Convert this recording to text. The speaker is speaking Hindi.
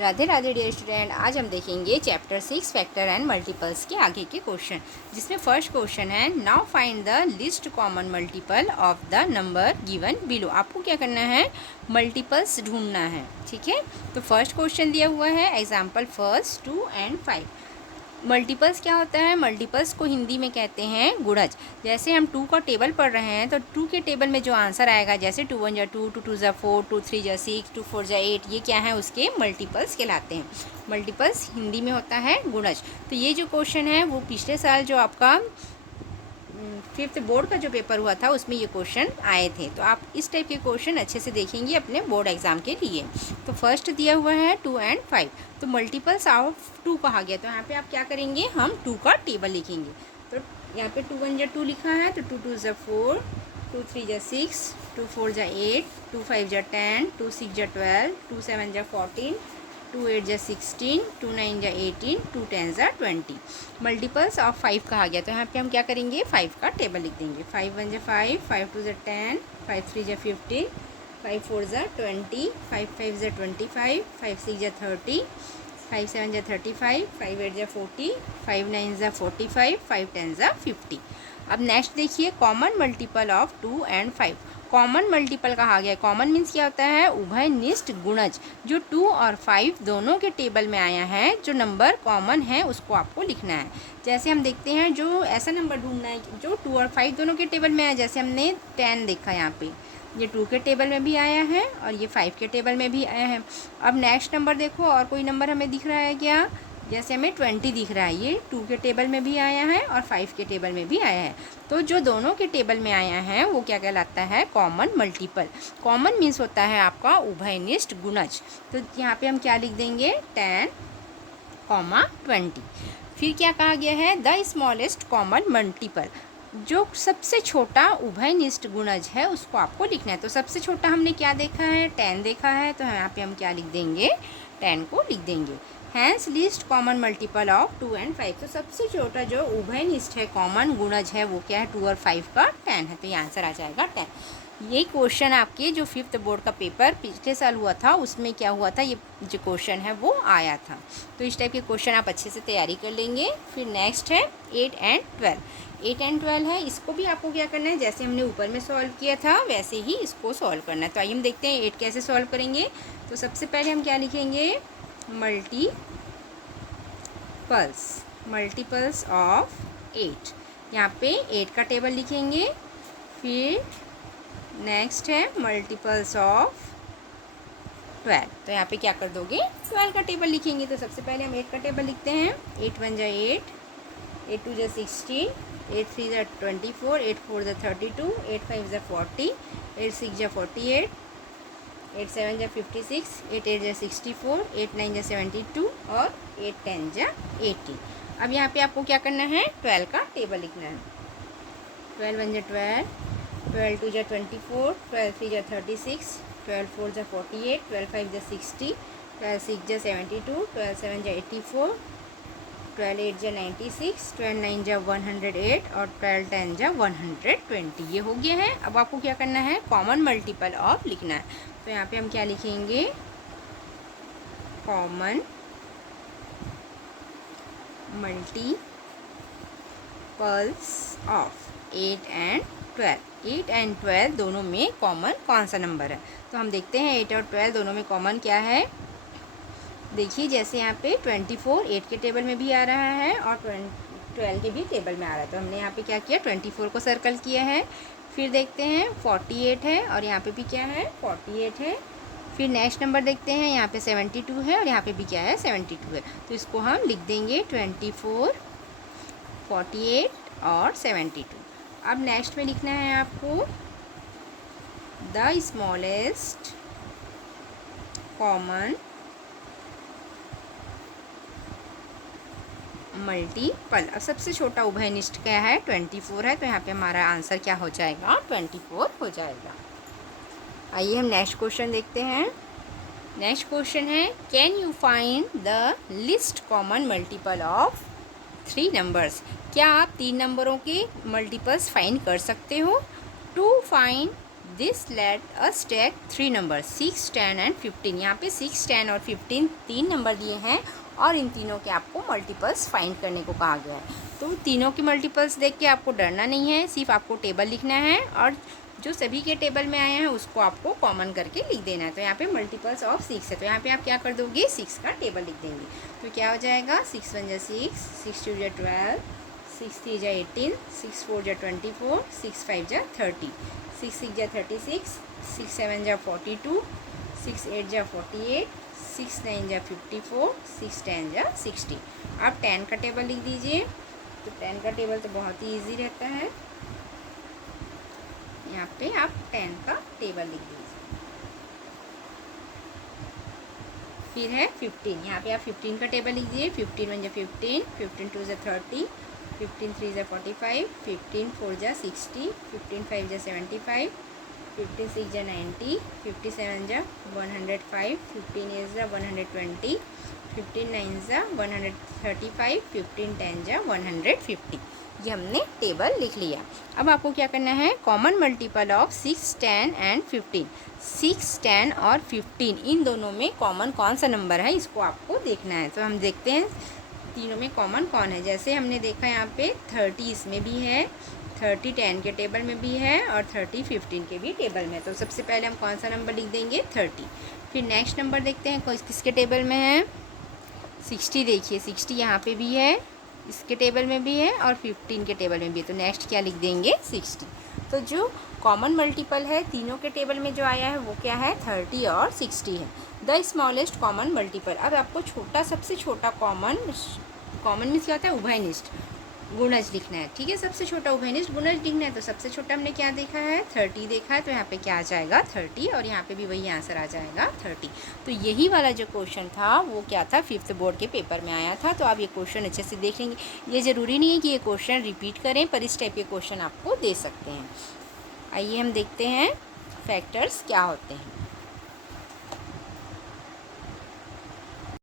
राधे राधे डियर स्टूडेंट, आज हम देखेंगे चैप्टर 6 फैक्टर एंड मल्टीपल्स के आगे के क्वेश्चन, जिसमें फर्स्ट क्वेश्चन है now find the list common multiple of the number given below. आपको क्या करना है, मल्टीपल्स ढूंढना है। ठीक है, तो फर्स्ट क्वेश्चन दिया हुआ है एग्जाम्पल फर्स्ट 2 एंड 5। मल्टीपल्स क्या होता है, मल्टीपल्स को हिंदी में कहते हैं गुणज। जैसे हम 2 का टेबल पढ़ रहे हैं तो 2 के टेबल में जो आंसर आएगा, जैसे 2 1 2, 2 2 4, 2 3 6, 2 4 8, ये क्या है, उसके मल्टीपल्स कहलाते हैं। मल्टीपल्स हिंदी में होता है गुणज। तो ये जो क्वेश्चन है वो पिछले साल जो आपका 5th बोर्ड का जो पेपर हुआ था उसमें ये क्वेश्चन आए थे। तो आप इस टाइप के क्वेश्चन अच्छे से देखेंगे अपने बोर्ड एग्जाम के लिए। तो फर्स्ट दिया हुआ है 2 एंड 5, तो मल्टीपल्स ऑफ 2 कहा गया। तो यहाँ पे आप क्या करेंगे, हम 2 का टेबल लिखेंगे। तो यहाँ पे 2 1 2 लिखा है, तो 2 2 4, 2 3 6, 2 4 8, 2 5 10, 2 6 12, 2 7 14, 2 8 16, 2 9 18, 2 10 20। मल्टीपल्स ऑफ 5 कहा गया। तो यहाँ पे हम क्या करेंगे, 5 का टेबल लिख देंगे। 5 1 5, 5 2 10, 5 3 15, 5 4 20, 5 5 25, 5 6 30, 5 7 35, 5 8 40, 5 9 45, 5 10 50। अब नेक्स्ट देखिए, common multiple of 2 and 5। Common multiple कहा गया है। कॉमन मीन्स क्या होता है, उभयनिष्ठ गुणज। जो 2 और 5 दोनों के टेबल में आया है, जो नंबर कॉमन है उसको आपको लिखना है। जैसे हम देखते हैं, जो ऐसा नंबर ढूंढना है जो 2 और 5 दोनों के टेबल में आया। जैसे हमने 10 देखा, यहाँ पे ये 2 के टेबल में भी आया है और ये 5 के टेबल में भी आया है। अब नेक्स्ट नंबर देखो, और कोई नंबर हमें दिख रहा है क्या, जैसे हमें 20 दिख रहा है, ये 2 के टेबल में भी आया है और 5 के टेबल में भी आया है। तो जो दोनों के टेबल में आया है वो क्या कहलाता है, कॉमन मल्टीपल। कॉमन मीन्स होता है आपका उभयनिष्ठ गुणज। तो यहाँ पे हम क्या लिख देंगे, 10, 20। फिर क्या कहा गया है, द स्मॉलेस्ट कॉमन मल्टीपल। जो सबसे छोटा उभयनिष्ठ गुणज है उसको आपको लिखना है। तो सबसे छोटा हमने क्या देखा है, 10 देखा है, तो यहाँ पे हम क्या लिख देंगे, 10 को लिख देंगे। Hence least common multiple of 2 and 5। तो सबसे छोटा जो उभयनिष्ठ है, कॉमन गुणज है, वो क्या है, 2 और 5 का 10 है। तो ये आंसर आ जाएगा 10। ये क्वेश्चन आपके जो 5th बोर्ड का पेपर पिछले साल हुआ था उसमें क्या हुआ था, ये जो क्वेश्चन है वो आया था। तो इस टाइप के क्वेश्चन आप अच्छे से तैयारी कर लेंगे। फिर नेक्स्ट है 8 एंड 12। 8 एंड 12 है, इसको भी आपको क्या करना है, जैसे हमने ऊपर में सॉल्व किया था वैसे ही इसको सॉल्व करना है। तो आइए हम देखते हैं 8 कैसे सॉल्व करेंगे। तो सबसे पहले हम क्या लिखेंगे, मल्टीपल्स ऑफ 8। यहाँ पे 8 का टेबल लिखेंगे। फिर नेक्स्ट है मल्टीपल्स ऑफ 12। तो यहाँ पे क्या कर दोगे, 12 का टेबल लिखेंगे। तो सबसे पहले हम 8 का टेबल लिखते हैं। 8 1 8, 8 2 16, 8 3 24, 8 4 32, 8 5 40, 8 6 48, 8 7 56, 8 8 64, 8 9 72 और 8 10 80। अब यहाँ पे आपको क्या करना है, 12 का टेबल लिखना है। 12 1 12, 12 2 24, 12 3 36, 12 4 48, 12 5 60, 12 6 72, 12 7 84, 12 8 96, 12 9 108 और 12 10 120। ये हो गया है। अब आपको क्या करना है, कॉमन मल्टीपल ऑफ लिखना है। तो यहाँ पे हम क्या लिखेंगे, common multiples of 8 and 12। 8 and 12 दोनों में कॉमन कौन सा नंबर है। तो हम देखते हैं 8 और 12 दोनों में कॉमन क्या है। देखिए जैसे यहाँ पे 24 8 के टेबल में भी आ रहा है और 12 के भी टेबल में आ रहा है। तो हमने यहाँ पे क्या किया, 24 को सर्कल किया है। फिर देखते हैं 48 है और यहाँ पे भी क्या है, 48 है। फिर नेक्स्ट नंबर देखते हैं, यहाँ पे 72 है और यहाँ पे भी क्या है, 72 है। तो इसको हम लिख देंगे 24, 48 और 72। अब नेक्स्ट में लिखना है आपको द स्मॉलेस्ट कॉमन मल्टीपल। अब सबसे छोटा उभयनिष्ठ क्या है, 24 है। तो यहाँ पे हमारा आंसर क्या हो जाएगा, 24 हो जाएगा। आइए हम नेक्स्ट क्वेश्चन देखते हैं। नेक्स्ट क्वेश्चन है, can you find the list common multiple of 3 numbers. क्या आप 3 नंबरों के मल्टीपल्स फाइंड कर सकते हो। To find this let us take 3 number 6, 10 and 15। यहाँ पे 6, 10 और 15 तीन नंबर दिए हैं और इन तीनों के आपको मल्टीपल्स फाइंड करने को कहा गया है। तो तीनों के मल्टीपल्स देख के आपको डरना नहीं है, सिर्फ आपको टेबल लिखना है और जो सभी के टेबल में आए हैं उसको आपको कॉमन करके लिख देना है। तो यहाँ पे मल्टीपल्स ऑफ 6 है, तो यहाँ पे आप क्या कर दोगे, 6 का टेबल लिख देंगे। तो क्या हो जाएगा, 6 1 6, 6 2 12, 6 3 18, 6 4 24, 6 5 30, 6 6 36, 6 7 42, 6 8 48, 6 9 54, 6 10 60। आप 10 का टेबल लिख दीजिए। तो 10 का टेबल तो बहुत ही ईजी रहता है। यहाँ पे आप 10 का टेबल लिख दीजिए। फिर है 15, यहाँ पे आप 15 का टेबल लिख दीजिए। 15 1 15, 15 2 30, 15 3 45, 15 4 60, 15 5 75, 15 6 90, 57 105, 15 8 120, 15 9 135, 15 10 150। ये हमने टेबल लिख लिया। अब आपको क्या करना है, कॉमन मल्टीपल ऑफ 6, 10 एंड 15। 6, 10 और 15 इन दोनों में कॉमन कौन सा नंबर है, इसको आपको देखना है। तो हम देखते हैं तीनों में कॉमन कौन है। जैसे हमने देखा यहाँ पे 30 इसमें भी है, 30 10 के टेबल में भी है और 30 15 के भी टेबल में। तो सबसे पहले हम कौन सा नंबर लिख देंगे, 30। फिर नेक्स्ट नंबर देखते हैं किसके टेबल में है, 60। देखिए 60 यहाँ पे भी है, इसके टेबल में भी है और 15 के टेबल में भी है। तो नेक्स्ट क्या लिख देंगे, 60। तो जो कॉमन मल्टीपल है तीनों के टेबल में जो आया है वो क्या है, 30 और 60 है। The smallest common multiple. अब आपको सबसे छोटा कॉमन मीन्स क्या होता है, उभयनिष्ठ गुणज लिखना है। ठीक है, सबसे छोटा उभयनिष्ठ गुणज लिखना है। तो सबसे छोटा हमने क्या देखा है, 30 देखा है। तो यहाँ पे क्या आ जाएगा, 30 और यहाँ पे भी वही आंसर आ जाएगा 30। तो यही वाला जो क्वेश्चन था वो क्या था, 5th बोर्ड के पेपर में आया था। तो आप ये क्वेश्चन अच्छे से देख लेंगे। ये ज़रूरी नहीं है कि ये क्वेश्चन रिपीट करें, पर इस टाइप के क्वेश्चन आपको दे सकते हैं। आइए हम देखते हैं फैक्टर्स क्या होते हैं।